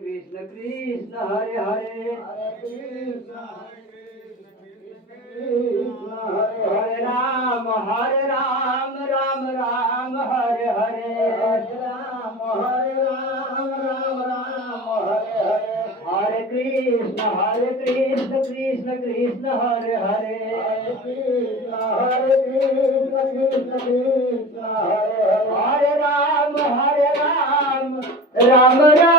Krishna Krishna Hare Hare Hare Ram Ram Ram Hare Hare Hare Krishna Krishna Krishna Hare Hare Hare Ram Ram